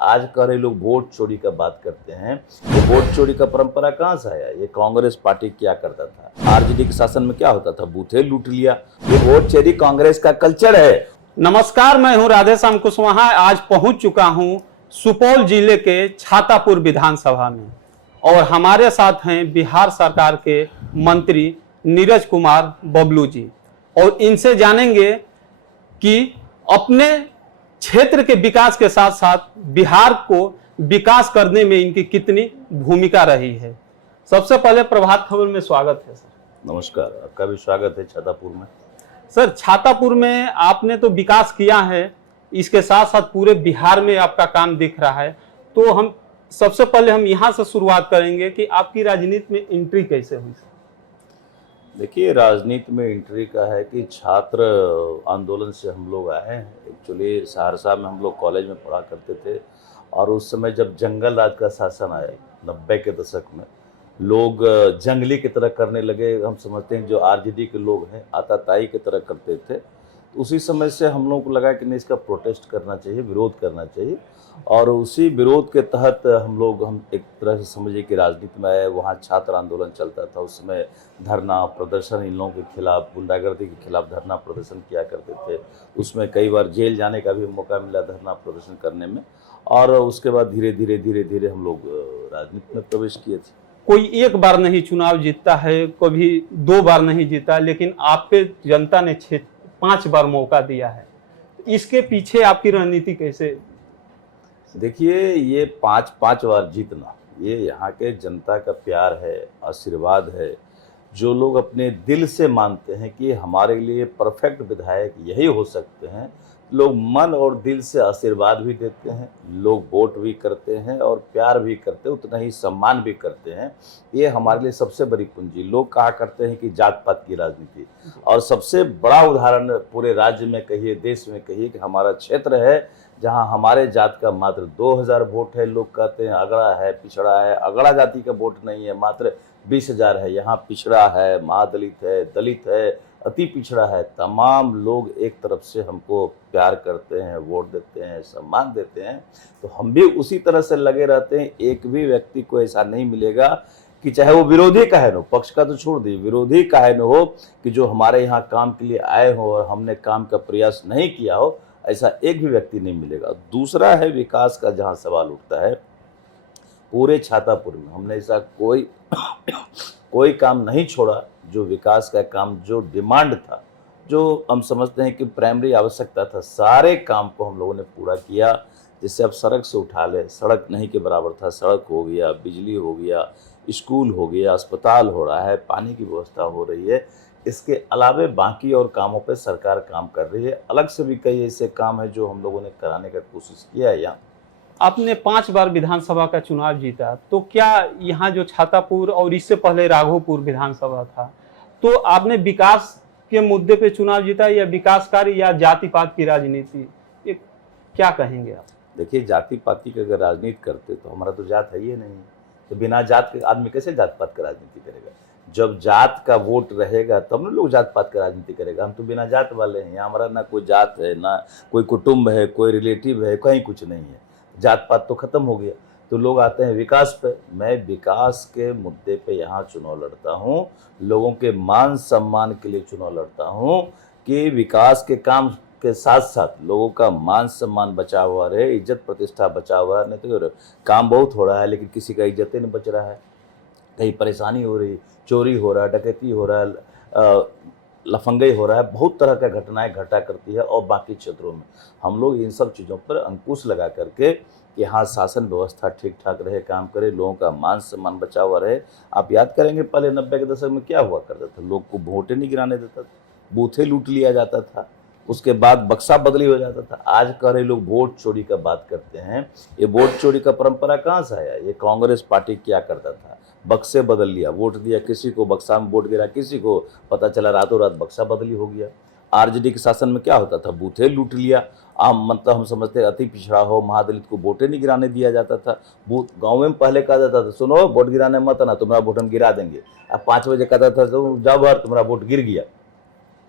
आज कह रहे लोग वोट चोरी का बात करते हैं। ये वोट चोरी का परंपरा कहाँ से आया? ये कांग्रेस पार्टी क्या करता था? आरजेडी के शासन में क्या होता था? बूथे लूट लिया। ये वोट चोरी कांग्रेस का कल्चर है। नमस्कार, मैं हूं राधेश्याम कुशवाहा। आज पहुंच चुका हूं सुपौल जिले के छातापुर विधानसभा में और हमारे साथ हैं बिहार सरकार के मंत्री नीरज कुमार बबलू जी और इनसे जानेंगे कि अपने क्षेत्र के विकास के साथ साथ बिहार को विकास करने में इनकी कितनी भूमिका रही है। सबसे पहले प्रभात खबर में स्वागत है सर। नमस्कार, आपका भी स्वागत है छातापुर में। सर, छातापुर में आपने तो विकास किया है, इसके साथ साथ पूरे बिहार में आपका काम दिख रहा है। तो हम सबसे पहले यहाँ से शुरुआत करेंगे कि आपकी राजनीति में एंट्री कैसे हुई सर? देखिए, राजनीति में एंट्री का है कि छात्र आंदोलन से हम लोग आए हैं। एक्चुअली सहरसा में हम लोग कॉलेज में पढ़ा करते थे और उस समय जब जंगल राज का शासन आया 90 के दशक में, लोग जंगली की तरह करने लगे। हम समझते हैं जो आरजेडी के लोग हैं आताताई की तरह करते थे। तो उसी समय से हम लोगों को लगा कि नहीं, इसका प्रोटेस्ट करना चाहिए, विरोध करना चाहिए। और उसी विरोध के तहत हम एक तरह से समझिए कि राजनीति में आए। वहाँ छात्र आंदोलन चलता था। उस समय धरना प्रदर्शन, इन लोगों के खिलाफ, गुंडागर्दी के खिलाफ धरना प्रदर्शन किया करते थे। उसमें कई बार जेल जाने का भी मौका मिला धरना प्रदर्शन करने में। और उसके बाद धीरे धीरे हम लोग राजनीति में प्रवेश किए थे। कोई एक बार नहीं चुनाव जीतता है, कभी 2 बार नहीं जीता, लेकिन आपके जनता ने 5 बार मौका दिया है। इसके पीछे आपकी रणनीति कैसे? देखिए, ये 5 बार जीतना, ये यहाँ के जनता का प्यार है, आशीर्वाद है। जो लोग अपने दिल से मानते हैं कि हमारे लिए परफेक्ट विधायक यही हो सकते हैं, लोग मन और दिल से आशीर्वाद भी देते हैं, लोग वोट भी करते हैं और प्यार भी करते हैं, उतना ही सम्मान भी करते हैं। ये हमारे लिए सबसे बड़ी पूंजी। लोग कहा करते हैं कि जात पात की राजनीति, और सबसे बड़ा उदाहरण पूरे राज्य में कहिए, देश में कहिए कि हमारा क्षेत्र है जहां हमारे जात का मात्र 2000 वोट है। लोग कहते हैं अगड़ा है, पिछड़ा है। अगड़ा जाति का वोट नहीं है, मात्र 20,000 है। यहाँ पिछड़ा है, महादलित है, दलित है, अति पिछड़ा है। तमाम लोग एक तरफ से हमको प्यार करते हैं, वोट देते हैं, सम्मान देते हैं। तो हम भी उसी तरह से लगे रहते हैं। एक भी व्यक्ति को ऐसा नहीं मिलेगा कि चाहे वो विरोधी काहे न हो, पक्ष का तो छोड़ दीजिए, विरोधी काहे न हो, कि जो हमारे यहाँ काम के लिए आए हो और हमने काम का प्रयास नहीं किया हो, ऐसा एक भी व्यक्ति नहीं मिलेगा। दूसरा है विकास का जहाँ सवाल उठता है, पूरे छातापुर में हमने ऐसा कोई काम नहीं छोड़ा जो विकास का काम, जो डिमांड था, जो हम समझते हैं कि प्राइमरी आवश्यकता था, सारे काम को हम लोगों ने पूरा किया। जिससे अब सड़क से उठा ले, सड़क नहीं के बराबर था, सड़क हो गया, बिजली हो गया, स्कूल हो गया, अस्पताल हो रहा है, पानी की व्यवस्था हो रही है। इसके अलावे बाकी और कामों पे सरकार काम कर रही है। अलग से भी कई ऐसे काम है जो हम लोगों ने कराने का कोशिश किया है। यहाँ आपने 5 बार विधानसभा का चुनाव जीता, तो क्या यहाँ जो छातापुर और इससे पहले राघोपुर विधानसभा था, तो आपने विकास के मुद्दे पे चुनाव जीता या विकास कार्य या जाति पात की राजनीति, ये क्या कहेंगे आप? देखिए, जाति पाति की अगर राजनीति करते तो हमारा तो जात है ही नहीं। तो बिना जात के आदमी कैसे जात पात का राजनीति करेगा? जब जात का वोट रहेगा तब ना लोग जात पात का राजनीति करेगा। हम तो बिना जात वाले हैं। यहाँ हमारा ना कोई जात है, ना कोई कुटुंब है, कोई रिलेटिव है, कहीं कुछ नहीं है। जात पात तो खत्म हो गया। तो लोग आते हैं विकास पे। मैं विकास के मुद्दे पे यहाँ चुनाव लड़ता हूँ, लोगों के मान सम्मान के लिए चुनाव लड़ता हूँ कि विकास के काम के साथ साथ लोगों का मान सम्मान बचा हुआ रहे, इज्जत प्रतिष्ठा बचा हुआ। नहीं तो काम बहुत हो रहा है लेकिन किसी का इज्जत ही नहीं बच रहा है। कहीं परेशानी हो रही, चोरी हो रहा है, डकैती हो रहा है, लफंगई हो रहा है, बहुत तरह का घटनाएं घटा करती है। और बाकी क्षेत्रों में हम लोग इन सब चीज़ों पर अंकुश लगा करके कि हाँ, शासन व्यवस्था ठीक ठाक रहे, काम करे, लोगों का मान सम्मान बचा हुआ रहे। आप याद करेंगे पहले 90 के दशक में क्या हुआ करता था? लोग को वोटें नहीं गिराने देता था, बूथे लूट लिया जाता था, उसके बाद बक्सा बदली हो जाता था। आज कह रहे लोग वोट चोरी का बात करते हैं। ये वोट चोरी का परंपरा कहाँ से आया? ये कांग्रेस पार्टी क्या करता था? बक्से बदल लिया, वोट दिया किसी को, बक्सा में वोट गिरा किसी को, पता चला रातों रात बक्सा बदली हो गया। आरजेडी के शासन में क्या होता था? बूथे लूट लिया। मतलब हम समझते अति पिछड़ा हो, महादलित को वोटें नहीं गिराने दिया जाता था। बूथ गाँव में पहले कहा जाता था, सुनो वोट गिराने मत आना, तुम्हारा वोट हम गिरा देंगे। अब 5 बजे कहता था तो जाओ बाहर, तुम्हारा वोट गिर गया।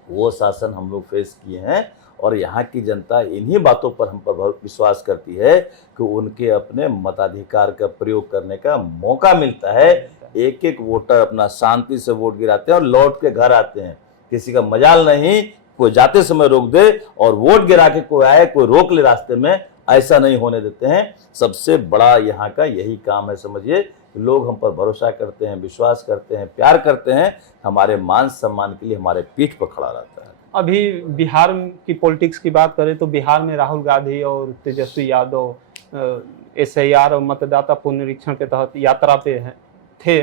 वो शासन हम लोग फेस किए हैं और यहाँ की जनता इन्हीं बातों पर हम पर बहुत विश्वास करती है कि उनके अपने मताधिकार का प्रयोग करने का मौका मिलता है। एक एक वोटर अपना शांति से वोट गिराते हैं और लौट के घर आते हैं। किसी का मजाल नहीं कोई जाते समय रोक दे और वोट गिरा के कोई आए कोई रोक ले रास्ते में, ऐसा नहीं होने देते हैं। सबसे बड़ा यहाँ का यही काम है। समझिए लोग हम पर भरोसा करते हैं, विश्वास करते हैं, प्यार करते हैं, हमारे मान सम्मान के लिए हमारे पीठ पर खड़ा रहता है। अभी बिहार की पॉलिटिक्स की बात करें तो बिहार में राहुल गांधी और तेजस्वी यादव SIR और मतदाता पुनरीक्षण के तहत यात्रा पे थे।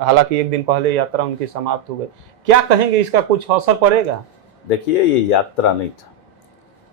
हालांकि एक दिन पहले यात्रा उनकी समाप्त हो गई। क्या कहेंगे, इसका कुछ असर पड़ेगा? देखिए ये यात्रा नहीं था।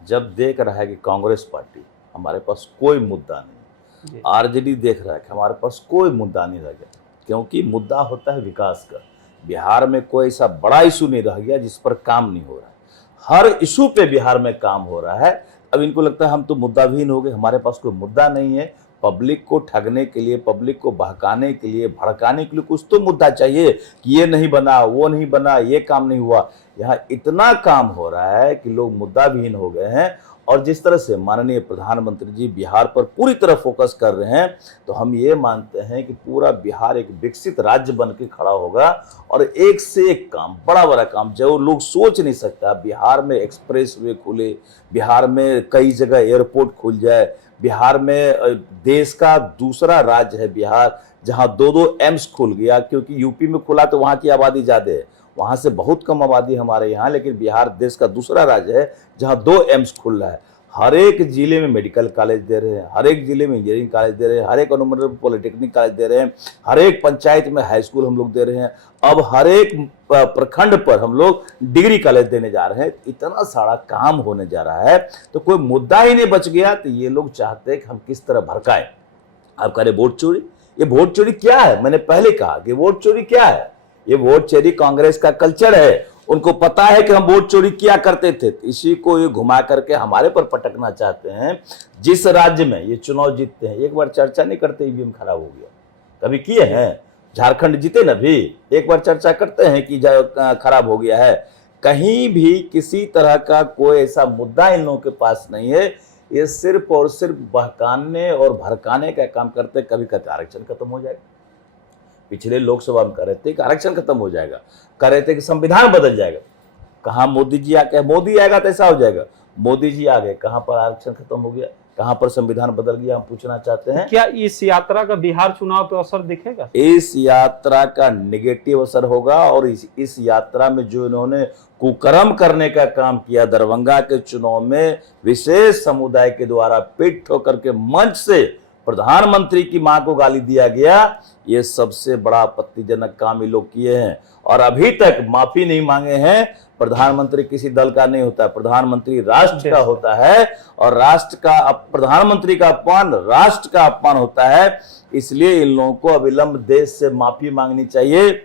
जब देख रहा है कि कांग्रेस पार्टी हमारे पास कोई मुद्दा नहीं, RJD देख रहा है कि हमारे पास कोई मुद्दा नहीं रह गया, क्योंकि मुद्दा होता है विकास का। बिहार में कोई ऐसा बड़ा इशू नहीं रह गया जिस पर काम नहीं हो रहा है। हर इशू पे बिहार में काम हो रहा है। अब इनको लगता है हम तो मुद्दाविहीन हो गए, हमारे पास कोई मुद्दा नहीं है। पब्लिक को ठगने के लिए, पब्लिक को बहकाने के लिए, भड़काने के लिए कुछ तो मुद्दा चाहिए कि ये नहीं बना, वो नहीं बना, ये काम नहीं हुआ। यहाँ इतना काम हो रहा है कि लोग मुद्दाविहीन हो गए हैं। और जिस तरह से माननीय प्रधानमंत्री जी बिहार पर पूरी तरह फोकस कर रहे हैं, तो हम ये मानते हैं कि पूरा बिहार एक विकसित राज्य बन के खड़ा होगा। और एक से एक काम, बड़ा बड़ा काम जो लोग सोच नहीं सकता, बिहार में एक्सप्रेस वे खुले, बिहार में कई जगह एयरपोर्ट खुल जाए, बिहार में देश का दूसरा राज्य है बिहार जहां 2-2 एम्स खुल गया। क्योंकि यूपी में खुला तो वहां की आबादी ज्यादा है, वहां से बहुत कम आबादी हमारे यहाँ, लेकिन बिहार देश का दूसरा राज्य है जहां 2 एम्स खुल रहा है। हर एक जिले में मेडिकल कॉलेज दे रहे हैं, हर एक जिले में इंजीनियरिंग कॉलेज दे रहे हैं, हर एक अनुमंडल में पॉलिटेक्निक कॉलेज दे रहे हैं, हर एक पंचायत में हाई स्कूल हम लोग दे रहे हैं। अब हर एक प्रखंड पर हम लोग डिग्री कॉलेज देने जा रहे हैं। इतना सारा काम होने जा रहा है, तो कोई मुद्दा ही नहीं बच गया। तो ये लोग चाहते हैं कि हम किस तरह भड़काएं। आप कह रहे वोट चोरी, ये वोट चोरी क्या है? मैंने पहले कहा कि वोट चोरी क्या है। ये वोट चोरी कांग्रेस का कल्चर है। उनको पता है कि हम वोट चोरी किया करते थे, इसी को ये घुमा करके हमारे पर पटकना चाहते हैं। जिस राज्य में ये चुनाव जीतते हैं, एक बार चर्चा नहीं करते ईवीएम खराब हो गया। कभी किए हैं? झारखंड जीते ना, भी एक बार चर्चा करते हैं कि खराब हो गया है? कहीं भी किसी तरह का कोई ऐसा मुद्दा इन लोगों के पास नहीं है। ये सिर्फ और सिर्फ बहकाने और भड़काने का काम करते। कभी कहते आरक्षण खत्म हो जाएगा, पिछले लोकसभा में कह रहे थे कि आरक्षण खत्म हो जाएगा, कह रहे थे कि संविधान बदल जाएगा। कहाँ मोदी जी आके, मोदी आएगा तो ऐसा हो जाएगा। मोदी जी आ गए, कहाँ पर आरक्षण खत्म हो गया, कहाँ पर संविधान बदल गया? हम पूछना चाहते हैं क्या इस यात्रा का बिहार चुनाव पर असर दिखेगा? इस यात्रा का नेगेटिव असर होगा। और इस यात्रा में जो इन्होंने कुकर्म करने का काम किया, दरभंगा के चुनाव में विशेष समुदाय के द्वारा पीठ ठोकर के मंच से प्रधानमंत्री की मां को गाली दिया गया, ये सबसे बड़ा आपत्तिजनक काम ये लोग किए हैं। और अभी तक माफी नहीं मांगे हैं। प्रधानमंत्री किसी दल का नहीं होता, प्रधानमंत्री राष्ट्र का होता है। और राष्ट्र का, प्रधानमंत्री का अपमान राष्ट्र का अपमान होता है। इसलिए इन लोगों को अविलंब देश से माफी मांगनी चाहिए।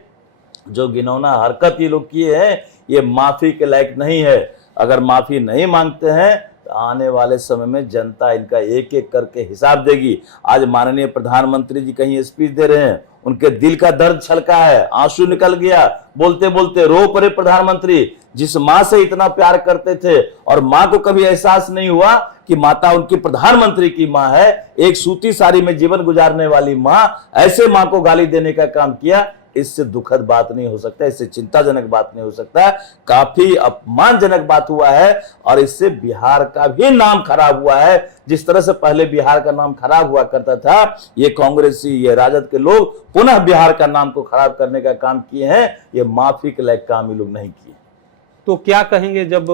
जो घिनौना हरकत ये लोग किए हैं, ये माफी के लायक नहीं है। अगर माफी नहीं मांगते हैं तो आने वाले समय में जनता इनका एक एक करके हिसाब देगी। आज माननीय प्रधानमंत्री जी कहीं स्पीच दे रहे हैं, उनके दिल का दर्द छलका है, आंसू निकल गया, बोलते बोलते रो पड़े प्रधानमंत्री। जिस माँ से इतना प्यार करते थे और माँ को कभी एहसास नहीं हुआ कि माता उनकी प्रधानमंत्री की माँ है, एक सूती साड़ी में जीवन गुजारने वाली माँ, ऐसे माँ को गाली देने का काम किया। इससे दुखद बात नहीं हो सकता, इससे चिंताजनक बात नहीं हो सकता। काफी अपमानजनक बात हुआ है और इससे बिहार का भी नाम खराब हुआ है। जिस तरह से पहले बिहार का नाम खराब हुआ करता था, ये कांग्रेसी, ये राजद के लोग पुनः बिहार का नाम को खराब करने का काम किए हैं। ये माफी के लायक काम ये लोग नहीं किए। तो क्या कहेंगे, जब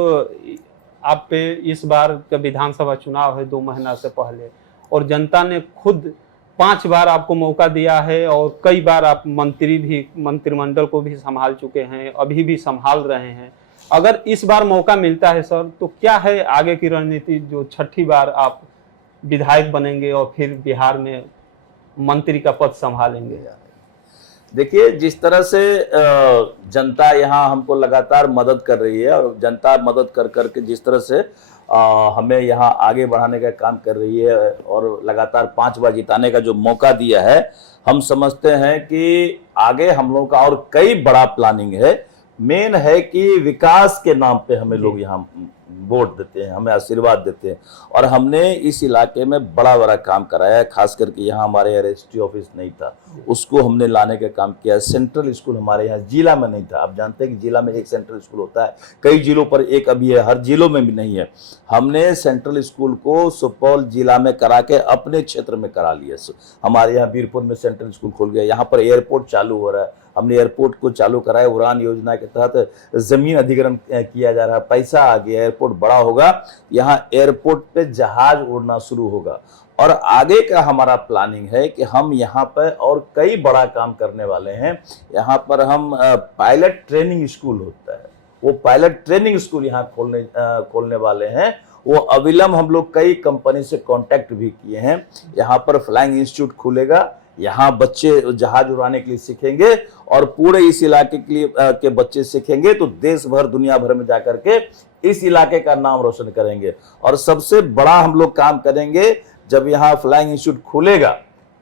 आप पे इस बार का विधानसभा चुनाव है 2 महीना से पहले, और जनता ने खुद 5 बार आपको मौका दिया है और कई बार आप मंत्रिमंडल को भी संभाल चुके हैं, अभी भी संभाल रहे हैं। अगर इस बार मौका मिलता है सर, तो क्या है आगे की रणनीति? जो 6ठी बार आप विधायक बनेंगे और फिर बिहार में मंत्री का पद संभालेंगे। देखिए, जिस तरह से जनता यहाँ हमको लगातार मदद कर रही है और जनता मदद कर करके जिस तरह से हमें यहाँ आगे बढ़ाने का काम कर रही है और लगातार 5 बार जिताने का जो मौका दिया है, हम समझते हैं कि आगे हम लोगों का और कई बड़ा प्लानिंग है। मेन है कि विकास के नाम पे हमें लोग यहाँ वोट देते हैं, हमें आशीर्वाद देते हैं। और हमने इस इलाके में बड़ा बड़ा काम कराया है, खास करके यहाँ हमारे यहाँ रजिस्ट्री ऑफिस नहीं था, उसको हमने लाने का काम किया। सेंट्रल स्कूल हमारे यहाँ जिला में नहीं था, आप जानते हैं कि जिला में एक सेंट्रल स्कूल होता है, कई जिलों पर एक अभी है, हर जिलों में भी नहीं है। हमने सेंट्रल स्कूल को सुपौल जिला में करा के अपने क्षेत्र में करा लिया। हमारे यहाँ बीरपुर में सेंट्रल स्कूल खुल गया, यहाँ पर एयरपोर्ट चालू हो रहा है, हमने एयरपोर्ट को चालू कराया। उड़ान योजना के तहत जमीन अधिग्रहण किया जा रहा है, पैसा आ गया, एयरपोर्ट बड़ा होगा, यहाँ एयरपोर्ट पे जहाज उड़ना शुरू होगा। और आगे का हमारा प्लानिंग है कि हम यहाँ पर और कई बड़ा काम करने वाले हैं। यहाँ पर हम पायलट ट्रेनिंग स्कूल होता है, वो पायलट ट्रेनिंग स्कूल यहाँ खोलने वाले हैं। वो अविलंब हम लोग कई कंपनी से कांटेक्ट भी किए हैं। यहाँ पर फ्लाइंग इंस्टीट्यूट खुलेगा, यहाँ बच्चे जहाज उड़ाने के लिए सीखेंगे और पूरे इस इलाके के लिए के बच्चे सीखेंगे तो देश भर दुनिया भर में जाकर के इस इलाके का नाम रोशन करेंगे। और सबसे बड़ा हम लोग काम करेंगे, जब यहाँ फ्लाइंग इंस्टीट्यूट खुलेगा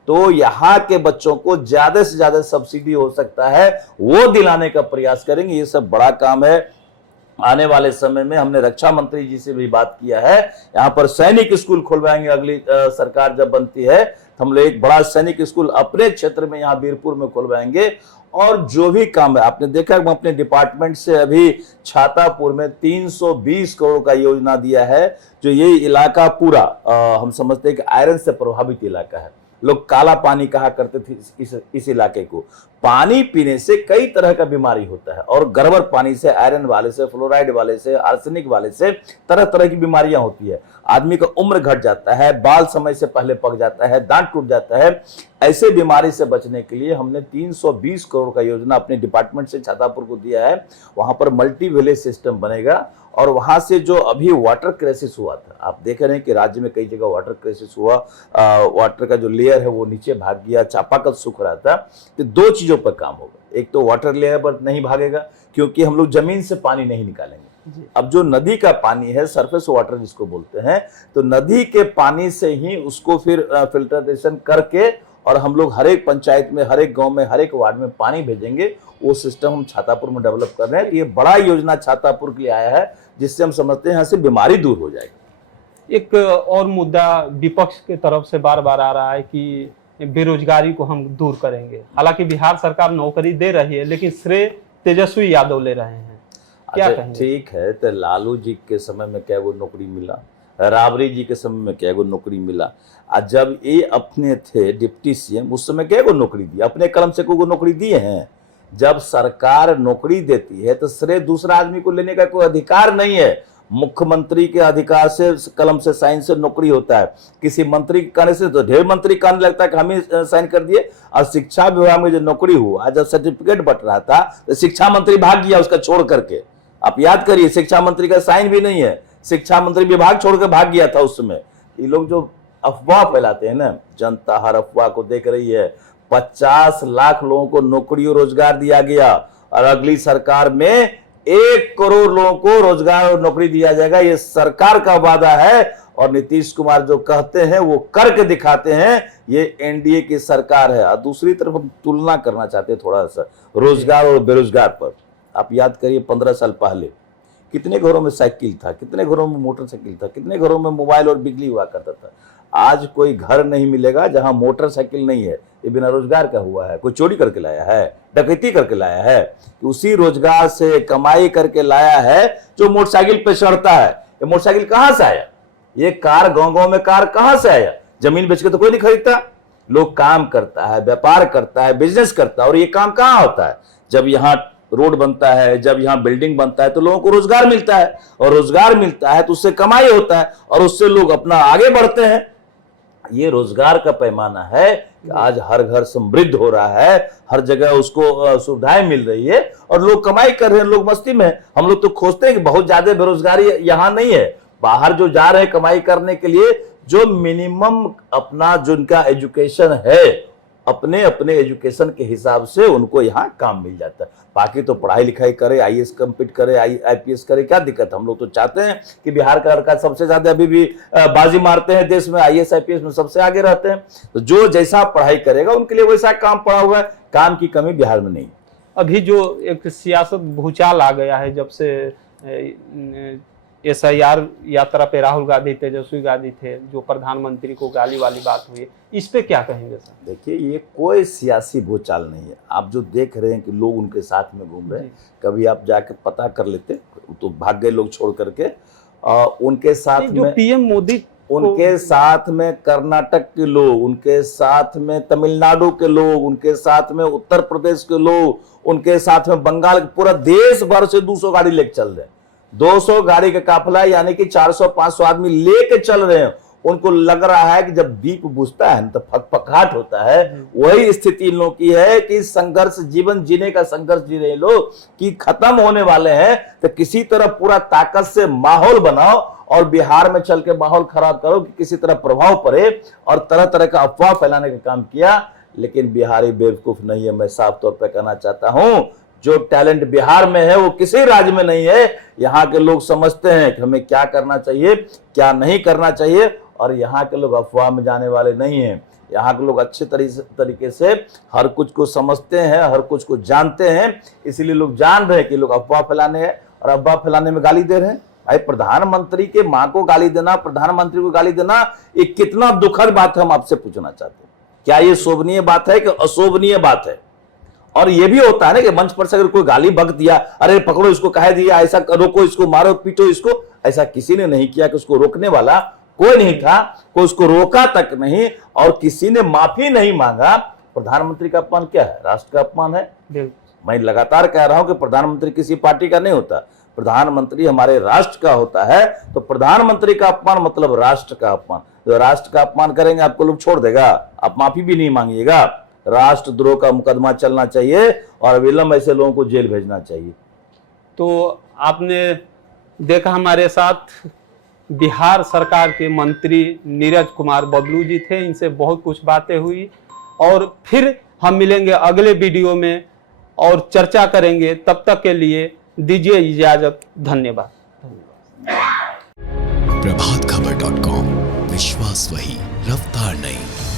तो यहाँ के बच्चों को ज्यादा से ज्यादा सब्सिडी हो सकता है वो दिलाने का प्रयास करेंगे। ये सब बड़ा काम है। आने वाले समय में हमने रक्षा मंत्री जी से भी बात किया है, यहाँ पर सैनिक स्कूल खुलवाएंगे। अगली सरकार जब बनती है तो हम लोग एक बड़ा सैनिक स्कूल अपने क्षेत्र में यहाँ बीरपुर में खुलवाएंगे। और जो भी काम है, आपने देखा हम अपने डिपार्टमेंट से अभी छातापुर में 320 करोड़ का योजना दिया है। जो ये इलाका पूरा हम समझते हैं कि आयरन से प्रभावित इलाका है, लोग काला पानी कहा करते थे इस इलाके को। पानी पीने से कई तरह का बीमारी होता है और गड़बड़ पानी से, आयरन वाले से, फ्लोराइड वाले से, आर्सेनिक वाले से तरह तरह की बीमारियां होती है। आदमी का उम्र घट जाता है, बाल समय से पहले पक जाता है, दांत टूट जाता है। ऐसे बीमारी से बचने के लिए हमने 320 करोड़ का योजना अपने डिपार्टमेंट से छातापुर को दिया है। वहां पर मल्टी विलेज सिस्टम बनेगा और वहां से जो अभी वाटर क्राइसिस हुआ था, आप देख रहे हैं कि राज्य में कई जगह वाटर क्राइसिस हुआ, वाटर का जो लेयर है वो नीचे भाग गया, चापाकल सूख रहा था। तो दो चीजों पर काम होगा, एक तो वाटर लेयर पर नहीं भागेगा क्योंकि हम लोग जमीन से पानी नहीं निकालेंगे। अब जो नदी का पानी है, सरफेस वाटर जिसको बोलते हैं, तो नदी के पानी से ही उसको फिर फिल्टरेशन करके और हम लोग हर एक पंचायत में, हर एक गांव में, हर एक वार्ड में पानी भेजेंगे। वो सिस्टम हम छातापुर में डेवलप कर रहे हैं। ये बड़ा योजना छातापुर के लिए आया है जिससे हम समझते हैं यहाँ से बीमारी दूर हो जाएगी। एक और मुद्दा विपक्ष की तरफ से बार बार आ रहा है कि बेरोजगारी को हम दूर करेंगे। हालांकि बिहार सरकार नौकरी दे रही है लेकिन श्रेय तेजस्वी यादव ले रहे हैं, क्या कहेंगे? ठीक है, तो लालू जी के समय में क्या वो नौकरी मिला, राबड़ी जी के समय में क्या वो नौकरी मिला, और जब ये अपने थे डिप्टी सीएम उस समय क्या वो नौकरी दी, अपने कलम से कोई नौकरी दिए हैं? जब सरकार नौकरी देती है तो श्रेय दूसरा आदमी को लेने का कोई अधिकार नहीं है। मुख्यमंत्री के अधिकार से कलम से साइन से नौकरी होता है। किसी मंत्री के कहने से तो ढेर मंत्री कहने लगता है कि हम ही साइन कर दिए। और शिक्षा विभाग में जो नौकरी हुआ, जब सर्टिफिकेट बट रहा था तो शिक्षा मंत्री भाग गया उसका छोड़ करके। आप याद करिए, शिक्षा मंत्री का साइन भी नहीं है, शिक्षा मंत्री विभाग छोड़कर भाग गया था उस समय। ये लोग जो अफवाह फैलाते हैं ना, जनता हर अफवाह को देख रही है। 50 लाख लोगों को नौकरी और रोजगार दिया गया और अगली सरकार में 1 करोड़ लोगों को रोजगार और नौकरी दिया जाएगा। ये सरकार का वादा है और नीतीश कुमार जो कहते हैं वो करके दिखाते हैं। ये एनडीए की सरकार है। और दूसरी तरफ हम तुलना करना चाहते हैं थोड़ा सा रोजगार और बेरोजगार पर। आप याद करिए 15 साल पहले कितने घरों में साइकिल था, कितने घरों में मोटरसाइकिल था, कितने घरों में मोबाइल और बिजली हुआ करता था। आज कोई घर नहीं मिलेगा जहां मोटरसाइकिल नहीं है। ये बिना रोजगार का हुआ है। कोई चोरी करके लाया है, डकैती करके लाया है, कि उसी रोजगार से कमाई करके लाया है जो मोटरसाइकिल पे चढ़ता है। ये मोटरसाइकिल कहां से आया? ये कार गांव-गांव में कार कहां से आया? जमीन बेच के तो कोई नहीं खरीदता। लोग काम करता है, व्यापार करता है, बिजनेस करता है। और ये काम कहां होता है? जब यहाँ रोड बनता है, जब यहाँ बिल्डिंग बनता है तो लोगों को रोजगार मिलता है, और रोजगार मिलता है तो उससे कमाई होता है और उससे लोग अपना आगे बढ़ते हैं। ये रोजगार का पैमाना है कि आज हर घर समृद्ध हो रहा है, हर जगह उसको सुविधाएं मिल रही है और लोग कमाई कर रहे हैं, लोग मस्ती में। हम लोग तो खोजते हैं कि बहुत ज्यादा बेरोजगारी यहाँ नहीं है। बाहर जो जा रहे हैं कमाई करने के लिए, जो मिनिमम अपना जो उनका एजुकेशन है, अपने अपने एजुकेशन के हिसाब से उनको यहाँ काम मिल जाता है। बाकी तो पढ़ाई लिखाई करे, आईएएस कंप्लीट करे, आईपीएस करे, क्या दिक्कत? हम लोग तो चाहते हैं कि बिहार का लड़का सबसे ज्यादा अभी भी बाजी मारते हैं देश में, आईएएस आईपीएस में सबसे आगे रहते हैं। तो जो जैसा पढ़ाई करेगा उनके लिए वैसा काम पड़ा हुआ है। काम की कमी बिहार में नहीं। अभी जो एक सियासत भूचाल आ गया है, जब से SIR यात्रा पे राहुल गांधी तेजस्वी गांधी थे, जो प्रधानमंत्री को गाली वाली बात हुई, इस पे क्या कहेंगे सर? देखिए, ये कोई सियासी भूचाल नहीं है। आप जो देख रहे हैं कि लोग उनके साथ में घूम रहे हैं, कभी आप जाके पता कर लेते तो भाग गए लोग छोड़ करके। उनके साथ जो में PM मोदी, उनके साथ में कर्नाटक के लोग, उनके साथ में तमिलनाडु के लोग, उनके साथ में उत्तर प्रदेश के लोग, उनके साथ में बंगाल, पूरा देश भर से 200 गाड़ी लेके चल रहे हैं। 200 गाड़ी का काफिला, यानी कि 400-500 आदमी लेके चल रहे हैं। उनको लग रहा है कि जब दीप बुझता है तो फकफकाहट होता है। वही स्थिति इन लोगों की है कि संघर्ष, जीवन जीने का संघर्ष जी रहे लोग कि खत्म होने वाले हैं, तो किसी तरह पूरा ताकत से माहौल बनाओ और बिहार में चल के माहौल खराब करो कि किसी तरह प्रभाव पड़े, और तरह तरह का अफवाह फैलाने का काम किया। लेकिन बिहारी बेवकूफ नहीं है, मैं साफ तौर पर कहना चाहता हूं। जो टैलेंट बिहार में है वो किसी राज्य में नहीं है। यहाँ के लोग समझते हैं कि हमें क्या करना चाहिए, क्या नहीं करना चाहिए, और यहाँ के लोग अफवाह में जाने वाले नहीं हैं। यहाँ के लोग अच्छे तरीके से हर कुछ को समझते हैं, हर कुछ को जानते हैं। इसलिए लोग जान रहे हैं कि लोग अफवाह फैलाने हैं, और अफवाह फैलाने में गाली दे रहे हैं। भाई, प्रधानमंत्री के माँ को गाली देना, प्रधानमंत्री को गाली देना, ये कितना दुखद बात है, हम आपसे पूछना चाहते हैं। क्या ये शोभनीय बात है कि अशोभनीय बात है? और ये भी होता है ना कि मंच पर से अगर कोई गाली बक दिया, अरे पकड़ो इसको, कह दिया ऐसा, रोको इसको, मारो पीटो इसको, ऐसा किसी ने नहीं किया कि उसको रोकने वाला कोई नहीं था, कोई उसको रोका तक नहीं, और किसी ने माफी नहीं मांगा। प्रधानमंत्री का अपमान क्या है? राष्ट्र का अपमान है। मैं लगातार कह रहा हूं कि प्रधानमंत्री किसी पार्टी का नहीं होता, प्रधानमंत्री हमारे राष्ट्र का होता है। तो प्रधानमंत्री का अपमान मतलब राष्ट्र का अपमान। जो राष्ट्र का अपमान करेंगे आपको लोग छोड़ देगा, आप माफी भी नहीं मांगिएगा। राष्ट्रद्रोह का मुकदमा चलना चाहिए और विलंब ऐसे लोगों को जेल भेजना चाहिए। तो आपने देखा हमारे साथ बिहार सरकार के मंत्री नीरज कुमार बबलू जी थे, इनसे बहुत कुछ बातें हुई, और फिर हम मिलेंगे अगले वीडियो में और चर्चा करेंगे। तब तक के लिए दीजिए इजाजत। धन्यवाद। प्रभातखबर.com, विश्वास वही, रफ्तार नहीं।